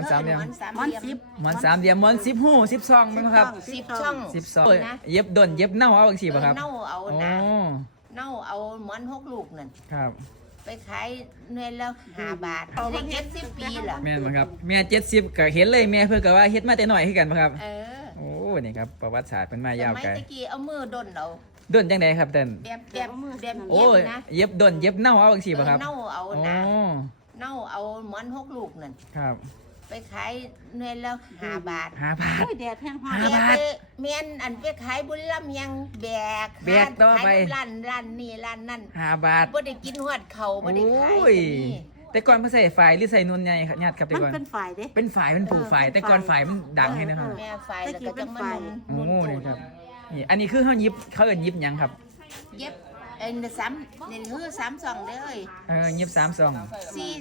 หมอนสามเหลี่ยมหมอนสามหมอนเหลี่ยมสิบหมอนสามเหลี่ยมหมอนสิบหูสิบซองมั้งครับสิบช่องสิบซองนะเย็บดนเย็บเน่าเอาอีกทีป่ะครับเน่าเอาโอ้นะเน่าเอาหมอนหกลูกนั่นครับไปขายเงินแล้วห้าบาทได้เจ็ดสิบปีเหรอแม่นบ่ครับแม่เจ็ดสิบก็เห็นเลยแม่เพื่อก็ว่าเฮ็ดมาแต่น้อยคือกันป่ะครับเออโอ้นี่ครับประวัติศาสตร์เป็นมาสยาวมัยไกลตะกี้เอามือดนเอาดนจังไดครับเต้นแบบแบบแบบโอ้เย็ยบนะเย็บดนเย็บเน่าเอาอีกทีป่ะครับเน่าเอาโอ้นะเน่าเอาหมอนหกลูกนั่นครับ ไปขายเงินแล้วห้าบาทห้าบาท โอ้ยแดดแห้งหอห้านบาทแม่ไปเมียนอันไปขายบุญลำยังแบกแบกต่อไป ขายร้านร้านนี่ร้านนั่นห้าบาท บ่ได้กินหอดเขาบ่ได้ขายโอ้ยก็มีแต่ก่อนเพิ่นใส่ฝ่ายหรือใส่นวลใหญ่ครับญาติครับแต่มันก่อน เป็นฝ่ายเด้ เป็นฝ่ายเป็นผูกฝ่าย เออแต่ก่อนเป็นฝ่าฝ่ายยมันดังให้นะครับแม่ไฟแล้วตะกี้ก็เป็จะนมาไฟนุ่นโอ้นุ่นนี่ตูครับนนี่ อันนี้คือเขายิบเขาเอิ้นยิบหยังครับ เย็บเอ็นสามนี่คือสามสองเด้อเอ้ยเออยิบสามซอง สี่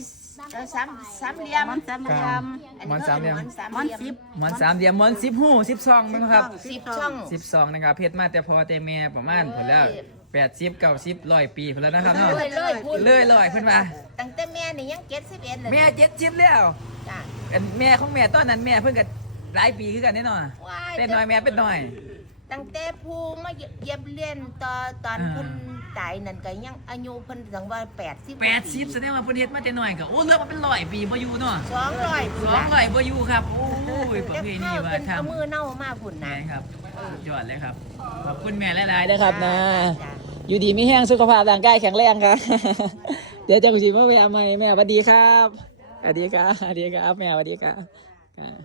เอ่อสามสามเหลี่ยมหมอนสามเหลี่ยม อัหมอนสามเหลี่ยมหมอนสามหมอนเหลี่ยมสิบหมอนสามเหลี่ยมหมอนสิบหูสิบซองมั้งครับสิบช่อง สิบซองนะครับเพชรมาแต่พอแต่แม่ประมาณผลแล้วแปดสิบเก้าสิบร้อยปีผลแล้วนะครับเนาะเลยเลยพูดเลยลอยเพิ่นมา ตั้งแต่แม่นี่ยังเจ็ดสิบเอ็ดเลยแม่เจ็ดสิบแล้วจ้ะอันแม่ของแม่ตอนนั้นแม่เพิ่งก็หลายปีคือกันแน่นอนว้ายเป็นน้อยแม่เป็นน้อย ตั้งแต่ผู้มาเย็บเรียนต่อตอนอ่าเพิ่นตายนั่นก็ยังอายุเพิ่นถึงว่าแปดสิบแปดสิบแสดงว่าเพิ่นเฮ็ดมาแต่น้อยก็โอ้เลือกมาเป็นร้อยปีบ่อยู่เนาะสองร้อยสองร้อยบ่อยู่ครับ โอ้ยประแต่เพณีข้าวว่าเป็นทำเอามือเน่ามาพุ่นแม่นะครับสุดยอดเลยครับ ขอบคุณแม่หลายๆนะครับนะจ้ะอยู่ดีมีแห้งสุขภาพร่างกายแข็งแรงครับเดี๋ยวจะมาสีมาแวะใหม่แม่สวัสดีครับสวัสดีครับสวัสดีครับแม่สวัสดีครับอ่า